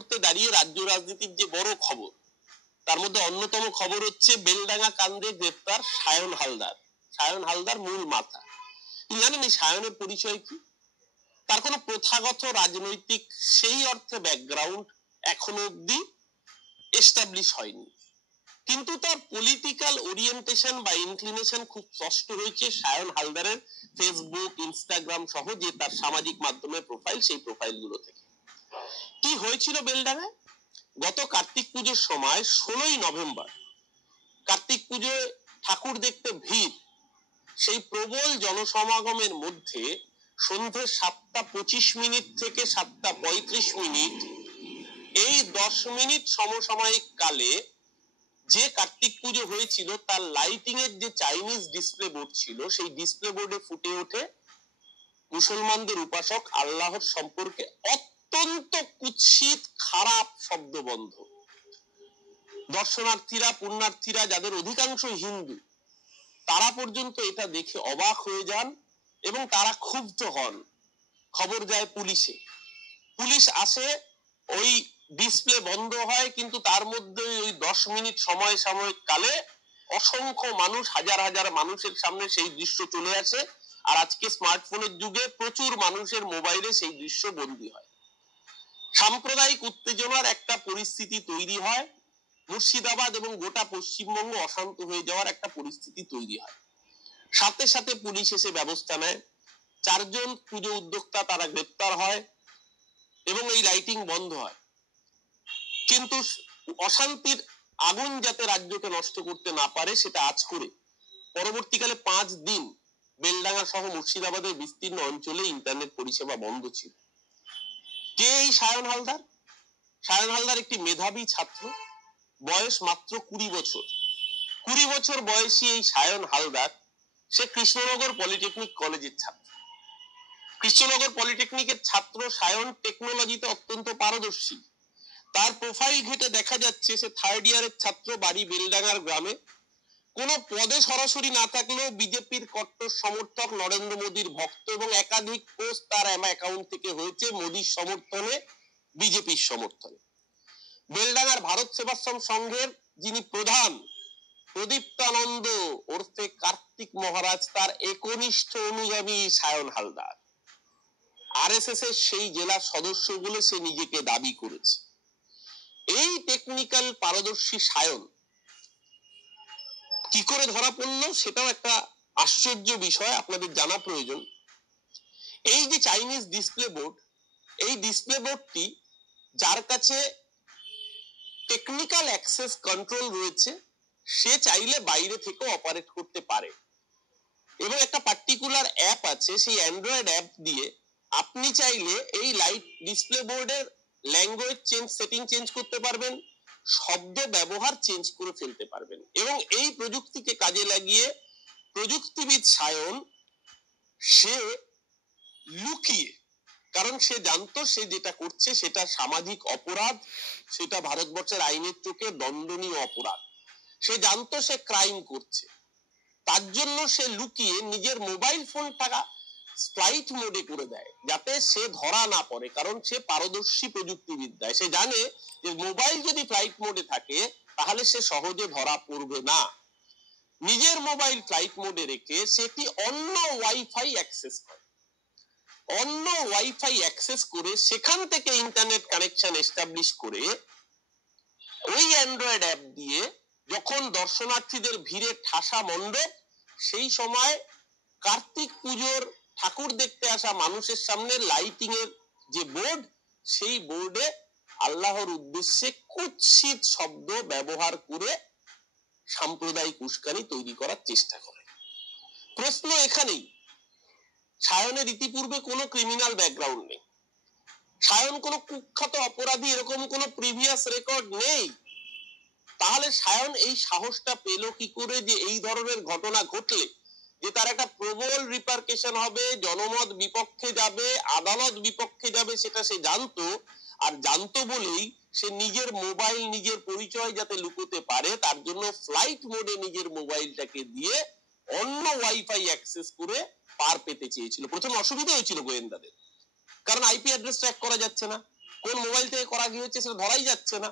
মুহূর্তে দাঁড়িয়ে রাজ্য রাজনীতির যে বড় খবর, তার মধ্যে অন্যতম খবর হচ্ছে বেলডাঙ্গা কাণ্ডে গ্রেপ্তার সায়ন হালদার। সায়ন হালদার মূল মাথা। জানেন এই সায়নের পরিচয় কি? তার কোনো প্রথাগত রাজনৈতিক সেই অর্থে ব্যাকগ্রাউন্ড এখনো অব্দি এস্টাবলিশ হয়নি, কিন্তু তার পলিটিক্যাল ওরিয়েন্টেশন বা ইনক্লিনেশন খুব স্পষ্ট হয়েছে সায়ন হালদারের ফেসবুক, ইনস্টাগ্রাম সহ যে তার সামাজিক মাধ্যমে প্রোফাইল, সেই প্রোফাইল গুলো থেকে। কি হয়েছিল বেলডাঙ্গায়? গত কার্তিক পুজোর সময় 16ই নভেম্বর কার্তিক পুজোয় ঠাকুর দেখতে ভিড়, সেই প্রবল জনসমাগমের মধ্যে সন্ধ্যে 7:25 থেকে 7:35 এই 10 মিনিট সমসাময়িক কালে যে কার্তিক পুজো হয়েছিল তার লাইটিং এর যে চাইনিজ ডিসপ্লে বোর্ড ছিল, সেই ডিসপ্লে বোর্ডে ফুটে ওঠে মুসলমানদের উপাসক আল্লাহর সম্পর্কে অত্যন্ত কুৎসিত খারাপ শব্দবন্ধ। দর্শনার্থীরা, পুণ্যার্থীরা যাদের অধিকাংশ হিন্দু, তারা পর্যন্ত এটা দেখে অবাক হয়ে যান এবং তারা ক্ষুব্ধ হন। খবর যায় পুলিশে, পুলিশ আসে, ওই ডিসপ্লে বন্ধ হয়, কিন্তু তার মধ্যে ওই 10 মিনিট সময় কালে অসংখ্য মানুষ, হাজার হাজার মানুষের সামনে সেই দৃশ্য চলে আসে। আর আজকে স্মার্টফোনের যুগে প্রচুর মানুষের মোবাইলে সেই দৃশ্য বন্দী হয়। সাম্প্রদায়িক উত্তেজনার একটা পরিস্থিতি তৈরি হয়, মুর্শিদাবাদ এবং গোটা পশ্চিমবঙ্গ অশান্ত হয়ে যাওয়ার একটা পরিস্থিতি তৈরি হয়। সাথে সাথে পুলিশ এসে ব্যবস্থা নেয়, 4 জন পুজো উদ্যোক্তা তারা গ্রেপ্তার হয় এবং এই লাইটিং বন্ধ হয়। কিন্তু অশান্তির আগুন যাতে রাজ্যকে নষ্ট করতে না পারে সেটা আঁচ করে পরবর্তীকালে 5 দিন বেলডাঙ্গা সহ মুর্শিদাবাদের বিস্তীর্ণ অঞ্চলে ইন্টারনেট পরিষেবা বন্ধ ছিল। কে এই সায়ন হালদার? সায়ন হালদার একটি মেধাবী ছাত্র, বয়স মাত্র 20 বছর। 20 বছর বয়সী এই সায়ন হালদার, সে কৃষ্ণনগর পলিটেকনিক কলেজের ছাত্র। কৃষ্ণনগর পলিটেকনিকের ছাত্র সায়ন টেকনোলজিতে অত্যন্ত পারদর্শী। তার প্রোফাইল ঘেটে দেখা যাচ্ছে সে 3rd ইয়ারের ছাত্র, বাড়ি বেলডাঙ্গার গ্রামে। কোনো পদে সরাসরি না থাকলেও বিজেপির কট্টর সমর্থক, নরেন্দ্র মোদীর ভক্ত এবং একাধিক পোস্ট তার অ্যাকাউন্ট থেকে হয়েছে মোদীর সমর্থনে, বিজেপির সমর্থনে। বেলডাঙ্গার ভারত সেবাশ্রম সংঘের যিনি প্রধান প্রদীপ্তানন্দ ওরফে কার্তিক মহারাজ, তার একনিষ্ঠ অনুগামী সায়ন হালদার। আরএসএস এর সেই জেলার সদস্য বলে সে নিজেকে দাবি করেছে। এই টেকনিক্যাল পারদর্শী সায়ন কি করে ধরা পড়লো সেটাও একটা আশ্চর্য বিষয়, আপনাদের জানা প্রয়োজন। এই যে চাইনিজ ডিসপ্লে বোর্ড, এই ডিসপ্লে বোর্ডটি যার কাছে টেকনিক্যাল অ্যাক্সেস কন্ট্রোল রয়েছে, সে চাইলে বাইরে থেকে অপারেট করতে পারে এবং একটা পার্টিকুলার অ্যাপ আছে, সেই অ্যান্ড্রয়েড অ্যাপ দিয়ে আপনি চাইলে এই লাইট ডিসপ্লে বোর্ডের ল্যাঙ্গুয়েজ সেটিং চেঞ্জ করতে পারবেন, শব্দ ব্যবহার চেঞ্জ করে ফেলতে পারবেন। এবং এই প্রযুক্তিকে কাজে লাগিয়ে প্রযুক্তিবিদ সায়ন, সে লুকিয়ে, কারণ সে জানতো সে যেটা করছে সেটা সামাজিক অপরাধ, সেটা ভারতবর্ষের আইনের চোখে দণ্ডনীয় অপরাধ, সে জানতো সে ক্রাইম করছে। তার জন্য সে লুকিয়ে নিজের মোবাইল ফোনটা ফ্লাইট মোডে করে দেয় যাতে সে ধরা না পড়ে, কারণ সে পারদর্শী প্রযুক্তিবিদ্যায়। সে জানে যে মোবাইল যদি ফ্লাইট মোডে থাকে তাহলে সে সহজে ধরা পড়বে না। নিজের মোবাইল ফ্লাইট মোডে রেখে সেটি অন্য ওয়াইফাই অ্যাক্সেস করে, অন্য ওয়াইফাই অ্যাক্সেস করে সেখান থেকে ইন্টারনেট কানেকশন এস্টাবলিশ করে ওই অ্যান্ড্রয়েড অ্যাপ দিয়ে যখন দর্শনার্থীদের ভিড়ে ঠাসা মণ্ডপ, সেই সময় কার্তিক পুজোর ঠাকুর দেখতে আসা মানুষের সামনে লাইটিং এর যে বোর্ড, সেই বোর্ডে আল্লাহর উদ্দেশ্যে কুৎসিত শব্দ ব্যবহার করে সাম্প্রদায়িক উস্কানি তৈরি করার চেষ্টা করে। প্রশ্ন এখানেই, সায়নের ইতিপূর্বে কোনো ক্রিমিনাল ব্যাকগ্রাউন্ড নেই, সায়ন কোনো কুখ্যাত অপরাধী, এরকম কোনো প্রিভিয়াস রেকর্ড নেই। তাহলে সায়ন এই সাহসটা পেল কি করে যে এই ধরনের ঘটনা ঘটলে যে তার একটা প্রবল রিপারকেশন হবে, জনমত বিপক্ষে যাবে, আদালত বিপক্ষে যাবে, সেটা সে জানতো। আর জানতো বলেই সে নিজের মোবাইল, নিজের পরিচয় যাতে লুকোতে পারে তার জন্য ফ্লাইট মোডে নিজের মোবাইলটাকে দিয়ে অন্য ওয়াইফাই অ্যাক্সেস করে পার পেতে চেয়েছিল। প্রথমে অসুবিধা হয়েছিল গোয়েন্দাদের, কারণ আইপি অ্যাড্রেস ট্র্যাক করা যাচ্ছে না, কোন মোবাইল থেকে করা গিয়েছে সেটা ধরাই যাচ্ছে না।